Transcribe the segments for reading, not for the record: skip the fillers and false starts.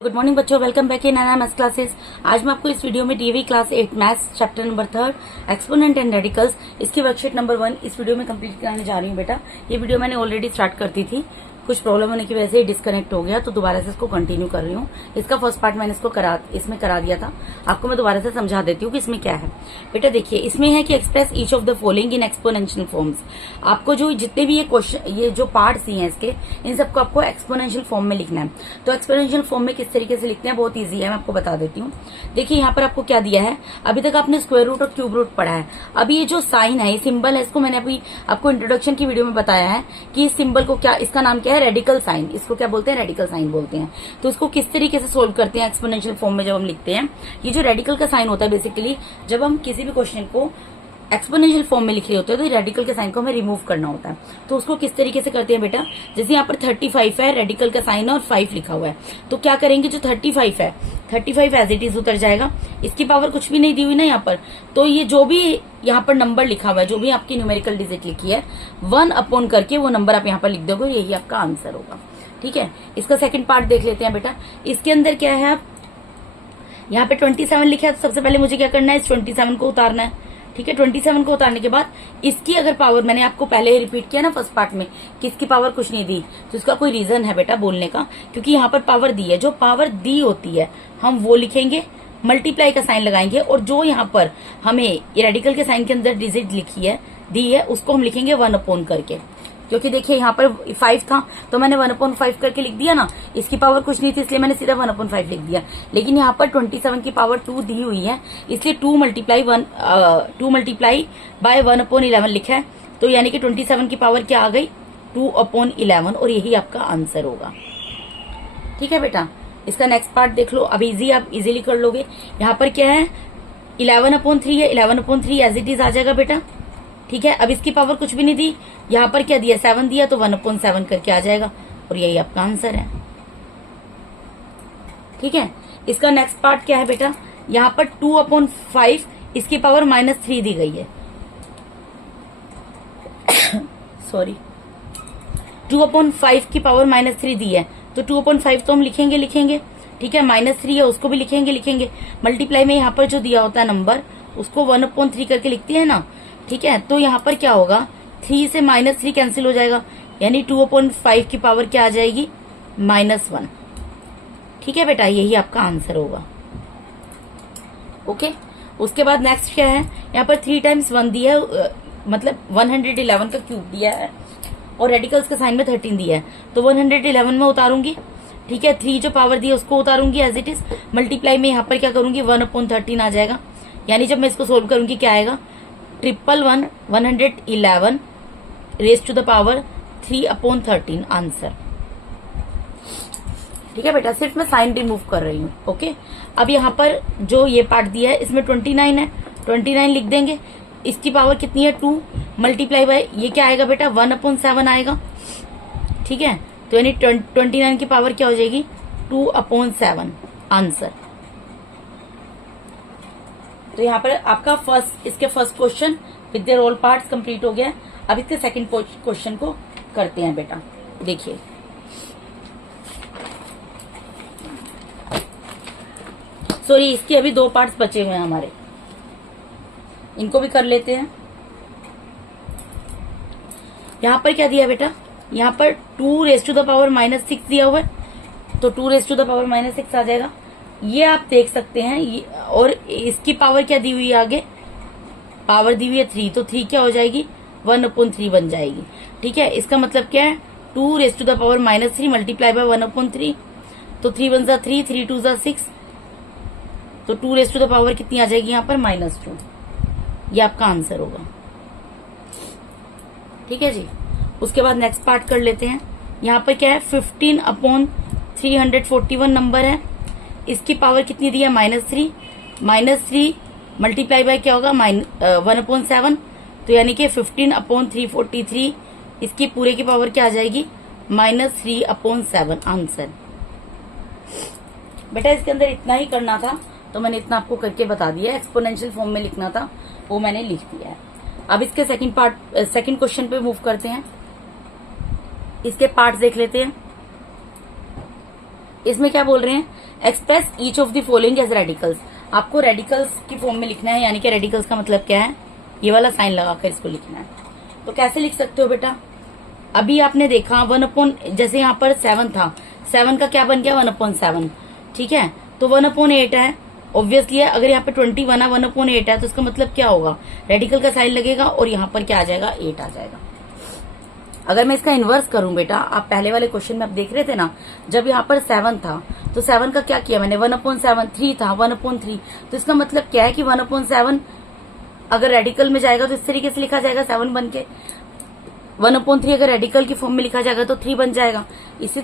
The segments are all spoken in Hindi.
गुड मॉर्निंग बच्चों, welcome back in NR maths classes. आज मैं आपको इस वीडियो में DV class 8 maths chapter number 3 exponent and radicals इसकी वर्कशीट नंबर 1 इस वीडियो में कंप्लीट कराने जा रही हूँ। बेटा ये वीडियो मैंने ऑलरेडी स्टार्ट कर दी थी, कुछ प्रॉब्लम होने की वजह से डिस्कनेक्ट हो गया, तो दोबारा से इसको कंटिन्यू कर रही हूँ। इसका फर्स्ट पार्ट मैंने इसमें करा दिया था, आपको मैं दोबारा से समझा देती हूँ कि इसमें क्या है। बेटा देखिए, इसमें है कि express each of the following in exponential forms. आपको जो जितने भी ये क्वेश्चन, ये जो पार्ट्स ही हैं इसके, इन सबको आपको एक्सपोनेंशियल फॉर्म में लिखना है। तो एक्सपोनेंशियल फॉर्म में किस तरीके से लिखना है, बहुत ईजी है, मैं आपको बता देती हूँ। देखिए यहाँ पर आपको क्या दिया है, अभी तक आपने स्क्वायर रूट और क्यूब रूट पढ़ा है। अभी ये जो साइन है, ये सिंबल है, इसको मैंने अभी आपको इंट्रोडक्शन की वीडियो में बताया है कि इस सिंबल को क्या, इसका नाम क्या है, रेडिकल साइन। इसको क्या बोलते हैं, रेडिकल साइन बोलते हैं। तो इसको किस तरीके से सोल्व करते हैं एक्सपोनेंशियल फॉर्म में जब हम लिखते हैं। ये जो रेडिकल का साइन होता है, बेसिकली जब हम किसी भी क्वेश्चन को एक्सपोनेंशियल फॉर्म में लिख रहे होते हैं तो रेडिकल के साइन को हमें रिमूव करना होता है। तो उसको किस तरीके से करते हैं बेटा, जैसे यहाँ पर 35 है, रेडिकल का साइन और 5 लिखा हुआ है, तो क्या करेंगे, जो 35 है, 35 एज इट इज उतर जाएगा। इसकी पावर कुछ भी नहीं दी हुई ना यहाँ पर, तो ये जो भी यहाँ पर नंबर लिखा हुआ है, जो भी आपकी न्यूमेरिकल डिजिट लिखी है, 1 अपॉन करके वो नंबर आप यहाँ पर लिख दोगे, यही आपका आंसर होगा। ठीक है, इसका सेकंड पार्ट देख लेते हैं बेटा। इसके अंदर क्या है, आप यहाँ पे 27 लिखा है, तो सबसे पहले मुझे क्या करना है, इस 27 को उतारना है। ठीक है, 27 को उतारने के बाद इसकी अगर पावर, मैंने आपको पहले ही रिपीट किया ना फर्स्ट पार्ट में कि इसकी पावर कुछ नहीं दी, तो इसका कोई रीजन है बेटा बोलने का, क्योंकि यहाँ पर पावर दी है। जो पावर दी होती है हम वो लिखेंगे, मल्टीप्लाई का साइन लगाएंगे, और जो यहाँ पर हमें रेडिकल के साइन के अंदर डिजिट लिखी है, दी है, उसको हम लिखेंगे 1 अपॉन करके। क्योंकि देखिए यहाँ पर 5 था तो मैंने 1/5 करके लिख दिया ना, इसकी पावर कुछ नहीं थी इसलिए मैंने सीधा 1/5 लिख दिया। लेकिन यहाँ पर 27 की पावर 2 दी हुई है, इसलिए 2 मल्टीप्लाई बाय 1/11 लिखा है। तो यानी कि 27 की पावर क्या आ गई, 2/11, और यही आपका आंसर होगा। ठीक है बेटा, इसका नेक्स्ट पार्ट देख लो, अब इजी, आप इजीली कर लोगे। यहाँ पर क्या है, 11/3 है, 11/3 एज इट इज आ जाएगा बेटा। ठीक है, अब इसकी पावर कुछ भी नहीं दी, यहाँ पर क्या दिया, 7 दिया, तो 1/7 करके आ जाएगा, और यही आपका आंसर है। ठीक है, इसका नेक्स्ट पार्ट क्या है बेटा, यहाँ पर 2/5, इसकी पावर -3 दी गई है। सॉरी, 2/5 की पावर -3 दी है, तो 2/5 तो हम लिखेंगे। ठीक है, -3 है, उसको भी लिखेंगे। मल्टीप्लाई में यहाँ पर जो दिया होता है नंबर, उसको 1/3 करके लिखते हैं ना। ठीक है, तो यहाँ पर क्या होगा, 3 से -3 कैंसिल हो जाएगा, यानी 2/5 की पावर क्या आ जाएगी, -1। ठीक है बेटा, यही आपका आंसर होगा। ओके, उसके बाद नेक्स्ट क्या है, यहाँ पर 3 टाइम्स 1 दिया है, मतलब 111 का क्यूब दिया है, और रेडिकल्स के साइन में 13 दिया है, तो 111 में उतारूंगी। ठीक है, 3 जो पावर दी है उसको उतारूंगी एज इट इज, मल्टीप्लाई में यहाँ पर क्या करूंगी, 1/13 आ जाएगा। यानी जब मैं इसको सोल्व करूंगी क्या आएगा, 111 raise to the power 3/13 answer. ठीक है बेटा, सिर्फ मैं साइन रिमूव कर रही हूँ। ओके, अब यहाँ पर जो ये पार्ट दिया है, इसमें 29 है, 29 लिख देंगे। इसकी पावर कितनी है, 2 मल्टीप्लाई बाय ये क्या आएगा बेटा, 1/7 आएगा। ठीक है, तो यानी 29 की पावर क्या हो जाएगी, 2/7 आंसर। तो यहाँ पर आपका इसके first question with their all parts complete हो गया। अब इसके सेकंड क्वेश्चन को करते हैं बेटा। देखिए, सॉरी, इसके अभी 2 पार्ट्स बचे हुए हैं हमारे, इनको भी कर लेते हैं। यहाँ पर क्या दिया बेटा, यहाँ पर 2 रेज टू द पावर -6 दिया हुआ है, तो 2 रेज टू द पावर -6 आ जाएगा। ये आप देख सकते हैं, और इसकी पावर क्या दी हुई है, आगे पावर दी हुई है 3, तो 3 क्या हो जाएगी, 1/3 बन जाएगी। ठीक है, इसका मतलब क्या है, 2 raise to the power -3 multiply by 1/3, तो 3 1 3, 3 2 6, तो 2 रेज टू द पावर कितनी आ जाएगी यहाँ पर, -2। ये आपका आंसर होगा। ठीक है जी, उसके बाद नेक्स्ट पार्ट कर लेते हैं। यहाँ पर क्या है, 15/341 नंबर है, इसकी पावर कितनी दी है, -3 मल्टीप्लाई बाय क्या होगा, 1/7, तो यानी कि 15/343, इसकी पूरे की पावर क्या आ जाएगी, -3/7 आंसर। बेटा इसके अंदर इतना ही करना था, तो मैंने इतना आपको करके बता दिया। एक्सपोनेंशियल फॉर्म में लिखना था, वो मैंने लिख दिया है। अब इसके सेकंड क्वेश्चन पे मूव करते हैं। इसके पार्ट्स देख लेते हैं। इसमें क्या बोल रहे हैं, express each of the following as radicals. आपको रेडिकल्स की फॉर्म में लिखना है, यानी कि रेडिकल्स का मतलब क्या है, ये वाला साइन लगाकर इसको लिखना है। तो कैसे लिख सकते हो बेटा, अभी आपने देखा 1 जैसे यहाँ पर 7 था, 7 का क्या बन गया 1/7, ठीक है। तो 1/8 है, ऑब्वियसली है। अगर यहाँ पे 21 है 1/8 है तो इसका मतलब क्या होगा, रेडिकल का साइन लगेगा और यहाँ पर क्या आ जाएगा 8 आ जाएगा। अगर मैं इसका इन्वर्स करूं बेटा, आप पहले वाले क्वेश्चन में आप देख रहे थे ना, जब यहाँ पर 7 था तो 7 का क्या किया मैंने 1/7, 3 था 1/3, तो इसका मतलब क्या है कि 1/7 अगर रेडिकल में जाएगा तो इस तरीके से लिखा जाएगा 7 बन के, 1/3 अगर रेडिकल की फॉर्म में लिखा जाएगा तो 3 बन जाएगा। इसी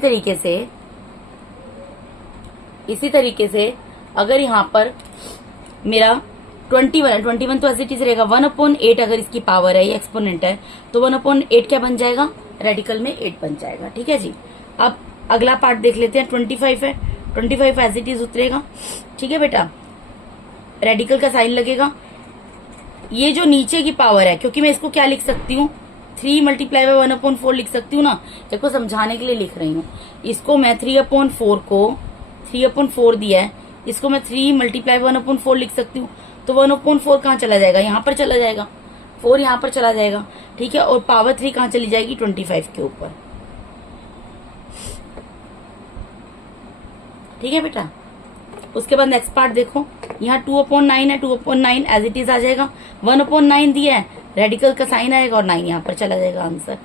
तरीके से अगर यहाँ पर मेरा 21 तो ऐसे चीज रहेगा 1/8 अगर इसकी पावर है, ये एक्सपोनेंट है, तो 1/8 क्या बन जाएगा, रेडिकल में 8 बन जाएगा। ठीक है जी। अब अगला पार्ट देख लेते हैं, 25 है, 25 एज इट इज उतरेगा। ठीक है बेटा, रेडिकल का साइन लगेगा। ये जो नीचे की पावर है, क्योंकि मैं इसको क्या लिख सकती हूँ 3 × 1/4 लिख सकती हूँ ना, देखो समझाने के लिए लिख रही हूँ। इसको मैं 3/4 को 3/4 दिया है, इसको मैं 3 × 1/4 लिख सकती हूँ। तो 1/4 कहाँ चला जाएगा, यहाँ पर चला जाएगा, 4 यहाँ पर चला जाएगा। ठीक है, और पावर 3 कहाँ चली जाएगी 25 के ऊपर। ठीक है बेटा, उसके बाद नेक्स्ट पार्ट देखो, यहाँ 2/9 है, 2/9 एज इट इज आ जाएगा। 1/9 दिया है, रेडिकल का साइन आएगा और 9 यहाँ पर चला जाएगा आंसर।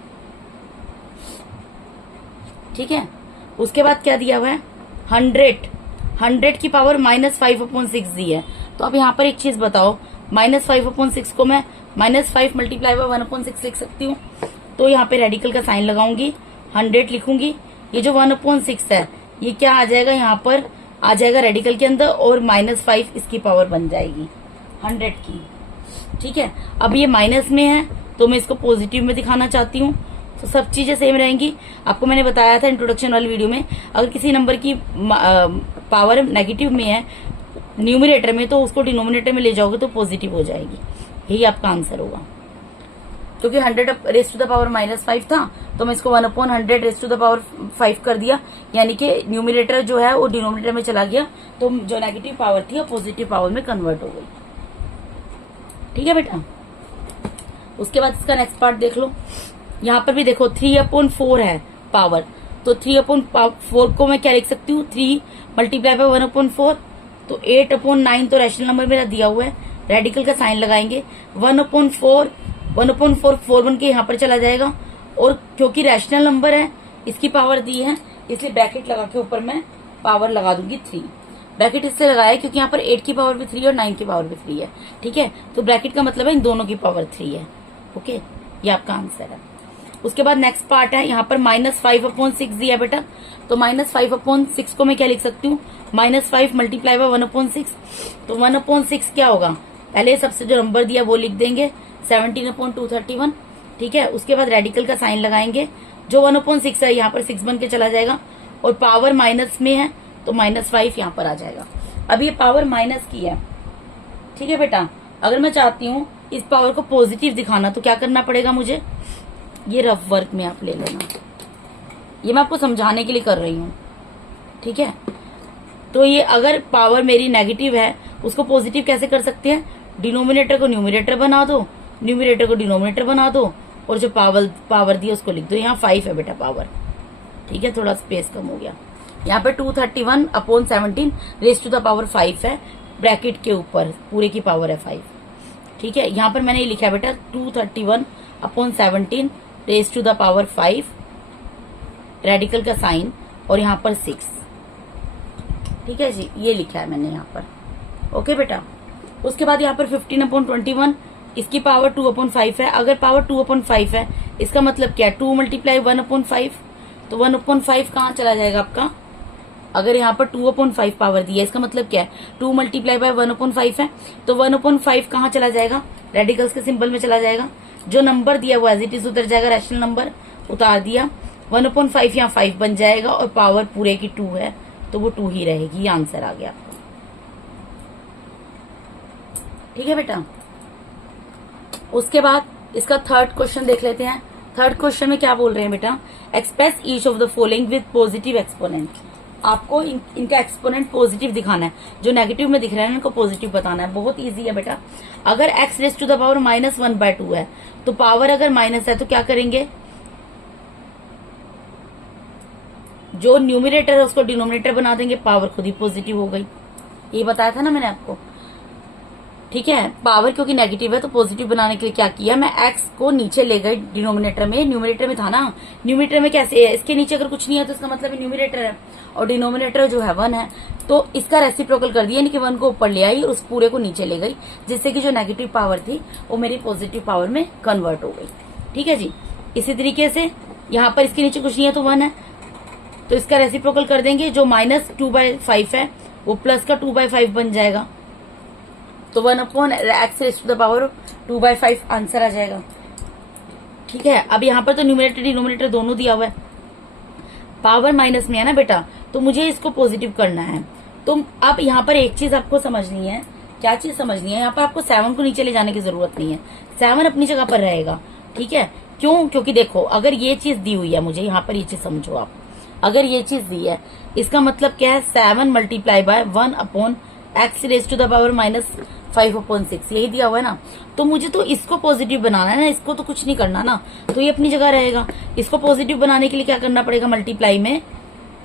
ठीक है, उसके बाद क्या दिया हुआ है 100 की पावर -5/6 दी है। तो अब यहाँ पर एक चीज बताओ, -5/6 को मैं -5 × 1/6 लिख सकती हूँ। तो यहाँ पे रेडिकल का साइन लगाऊंगी, 100 लिखूंगी। ये जो 1/6 है ये क्या आ जाएगा, यहाँ पर आ जाएगा रेडिकल के अंदर, और -5 इसकी पावर बन जाएगी 100 की। ठीक है, अब ये माइनस में है तो मैं इसको पॉजिटिव में दिखाना चाहती हूँ, तो सब चीजें सेम रहेंगी। आपको मैंने बताया था इंट्रोडक्शन वाली वीडियो में, अगर किसी नंबर की पावर नेगेटिव में है न्यूमरेटर में, तो उसको डिनोमिनेटर में ले जाओगे तो पॉजिटिव हो जाएगी। यही आपका आंसर होगा, क्योंकि 100 -5 था तो मैं इसको 1/100 5 कर दिया, यानी कि न्यूमरेटर जो है वो डिनोमिनेटर में चला गया, तो जो नेगेटिव पावर थी वो पॉजिटिव पावर में कन्वर्ट हो गई। ठीक है बेटा, उसके बाद इसका नेक्स्ट पार्ट देख लो। यहाँ पर भी देखो 3/4 है पावर, तो 3/4 को मैं क्या लिख सकती हूँ 3 × 1/4, तो 8/9 तो रैशनल नंबर मेरा दिया हुआ है, रेडिकल का साइन लगाएंगे। 1/4 4 बन के यहाँ पर चला जाएगा, और क्योंकि रैशनल नंबर है इसकी पावर दी है, इसलिए ब्रैकेट लगा के ऊपर मैं पावर लगा दूंगी 3। ब्रैकेट इसलिए लगाया क्योंकि यहाँ पर 8 की पावर भी 3 और 9 की पावर भी 3 है। ठीक है, तो ब्रैकेट का मतलब है इन दोनों की पावर 3 है। ओके, ये आपका आंसर है। उसके बाद नेक्स्ट पार्ट है, यहाँ पर -5/6 दिया बेटा, तो -5/6 को मैं क्या लिख सकती हूँ -5 × 1/6, तो 1/6 क्या होगा, पहले सबसे जो नंबर दिया वो लिख देंगे 17/231। ठीक है, उसके बाद रेडिकल का साइन लगाएंगे, जो 1/6 है यहाँ पर 6 बन के चला जाएगा, और पावर माइनस में है तो -5 यहाँ पर आ जाएगा। अब ये पावर माइनस की है। ठीक है बेटा, अगर मैं चाहती हूँ इस पावर को पॉजिटिव दिखाना तो क्या करना पड़ेगा मुझे, ये रफ वर्क में आप ले लेना, ये मैं आपको समझाने के लिए कर रही हूँ। ठीक है, तो ये अगर पावर मेरी नेगेटिव है उसको पॉजिटिव कैसे कर सकते हैं, डिनोमिनेटर को न्यूमरेटर बना दो, न्यूमरेटर को डिनोमिनेटर बना दो, और जो पावर दी उसको लिख दो। यहाँ 5 है बेटा पावर। ठीक है, थोड़ा स्पेस कम हो गया, यहाँ पे 231/17 5 है, ब्रैकेट के ऊपर पूरे की पावर है 5। ठीक है, यहाँ पर मैंने ये लिखा है बेटा 231/17 5, रेडिकल का साइन, और यहाँ पर 6। ठीक है जी, ये लिखा है मैंने यहाँ पर। ओके बेटा, उसके बाद यहाँ पर 15/21, इसकी पावर 2/5 है। अगर पावर 2/5 है इसका मतलब क्या है 2 × 1/5, तो 1/5 कहाँ चला जाएगा आपका, अगर यहाँ पर 2/5 पावर दी है इसका मतलब क्या है 2 × 1/5 है, तो 1/5 कहाँ चला जाएगा, रेडिकल्स के सिंबल में चला जाएगा। जो नंबर दिया वो एज इट इज उतर जाएगा, रैशनल नंबर उतार दिया, 1/5 यहाँ 5 बन जाएगा, और पावर पूरे की 2 है तो वो 2 ही रहेगी। ये आंसर आ गया आपका। ठीक है बेटा, उसके बाद इसका थर्ड क्वेश्चन देख लेते हैं। थर्ड क्वेश्चन में क्या बोल रहे हैं बेटा, express each of the following with positive exponent. आपको इनका एक्सपोनेंट पॉजिटिव दिखाना है, जो नेगेटिव में दिख रहा है इनको पॉजिटिव बताना है। बहुत इजी है बेटा। अगर x raise to the power -1/2 है तो पावर अगर माइनस है तो क्या करेंगे, जो न्यूमिनेटर है उसको डिनोमिनेटर बना देंगे, पावर खुद ही पॉजिटिव हो गई। ये बताया था ना मैंने आपको, ठीक है। पावर क्योंकि नेगेटिव है तो पॉजिटिव बनाने के लिए क्या किया, मैं x को नीचे ले गई डिनोमिनेटर में। न्यूमिनेटर में था ना, न्यूमिनेटर में कैसे है, इसके नीचे अगर कुछ नहीं है तो इसका मतलब न्यूमिनेटर है और डिनोमिनेटर जो है 1 है, तो इसका रेसिप्रोकल कर दिया, यानी कि 1 को ऊपर ले आई और उस पूरे को नीचे ले गई, जिससे कि जो नेगेटिव पावर थी वो मेरी पॉजिटिव पावर में कन्वर्ट हो गई। ठीक है जी। इसी तरीके से यहाँ पर इसके नीचे कुछ नहीं है तो 1 है, तो इसका रेसिप्रोकल कर देंगे, जो -2/5 है वो प्लस का 2/5 बन जाएगा, तो 1/x raise to the power 2/5 answer आ जाएगा। ठीक है। अब यहाँ पर तो न्यूमिनेटर डिनोमिनेटर दोनों दिया हुआ है, पावर माइनस में है ना बेटा, तो मुझे इसको पॉजिटिव करना है। तो अब यहाँ पर एक चीज आपको समझनी है, क्या चीज समझनी है, यहाँ पर आपको 7 को नीचे ले जाने की जरूरत नहीं है, 7 अपनी जगह पर रहेगा। ठीक है। क्यों, क्योंकि देखो अगर ये चीज दी हुई है मुझे, यहाँ पर ये चीज समझो आप, अगर ये चीज दी है इसका मतलब क्या है, 7 multiply by 1/x raise to the power -5/6, यही दिया हुआ है ना। तो मुझे तो इसको पॉजिटिव बनाना है ना, इसको तो कुछ नहीं करना ना, तो ये अपनी जगह रहेगा। इसको पॉजिटिव बनाने के लिए क्या करना पड़ेगा, मल्टीप्लाई में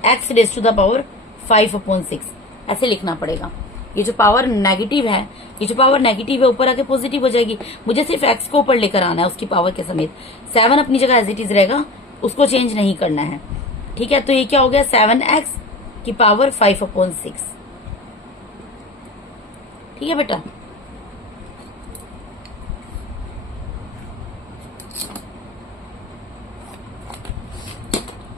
x raise to the power 5/6 ऐसे लिखना पड़ेगा। ये जो पावर नेगेटिव है, ये जो पावर नेगेटिव है ऊपर आके पॉजिटिव हो जाएगी, मुझे सिर्फ x को ऊपर लेकर आना है उसकी पावर के समेत। 7 अपनी जगह एज इट इज रहेगा, उसको चेंज नहीं करना है। ठीक है। तो ये क्या हो गया, 7x की पावर 5/6। ठीक है बेटा।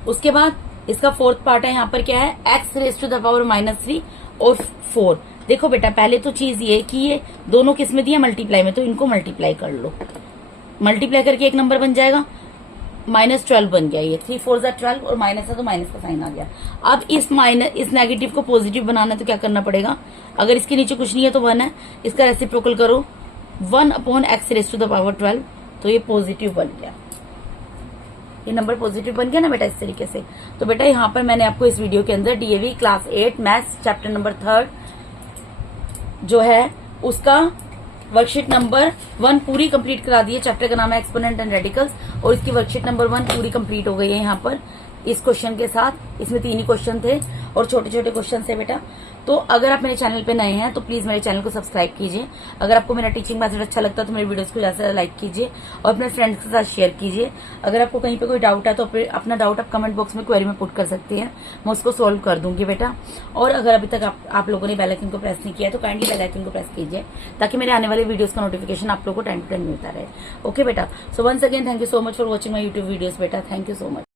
उसके बाद इसका फोर्थ पार्ट है, यहाँ पर क्या है, x raise to the power -3 और 4। देखो बेटा पहले तो चीज ये कि ये दोनों किस में दिया, मल्टीप्लाई में, तो इनको मल्टीप्लाई कर लो। मल्टीप्लाई करके एक नंबर बन जाएगा, -12 बन गया। ये 3 4 12 और माइनस है तो माइनस का साइन आ गया। अब इस नेगेटिव को पॉजिटिव बनाना है तो क्या करना पड़ेगा, अगर इसके नीचे कुछ नहीं है तो 1 है, इसका रेसिप्रोकल करो 1/x raise to the power 12, तो ये पॉजिटिव बन गया, ये नंबर पॉजिटिव बन गया ना बेटा इस तरीके से। तो बेटा यहाँ पर मैंने आपको इस वीडियो के अंदर DAV class 8 maths chapter number 3 जो है उसका वर्कशीट नंबर 1 पूरी कंप्लीट करा दी है। चैप्टर का नाम है एक्सपोनेंट एंड रेडिकल्स और इसकी वर्कशीट नंबर 1 पूरी कंप्लीट हो गई है यहाँ पर इस क्वेश्चन के साथ। इसमें 3 ही क्वेश्चन थे और छोटे छोटे क्वेश्चन थे बेटा। तो अगर आप मेरे चैनल पे नए हैं तो प्लीज मेरे चैनल को सब्सक्राइब कीजिए। अगर आपको मेरा टीचिंग मेथड अच्छा लगता है तो मेरे वीडियोस को ज्यादा से ज्यादा लाइक कीजिए और अपने फ्रेंड्स के साथ शेयर कीजिए। अगर आपको कहीं पे कोई डाउट है तो अपना डाउट आप कमेंट बॉक्स में क्वेरी में पुट कर सकते हैं, मैं उसको सोल्व कर दूंगी बेटा। और अगर अभी तक आप लोगों ने बेल आइकन को प्रेस नहीं किया तो काइंडली बेल आइकन को प्रेस कीजिए ताकि मेरे आने वाले वीडियोस का नोटिफिकेशन आप लोगों को टाइम टू टाइम मिलता रहे। ओके बेटा। So once again thank you so much for watching my YouTube videos बेटा। Thank you so much.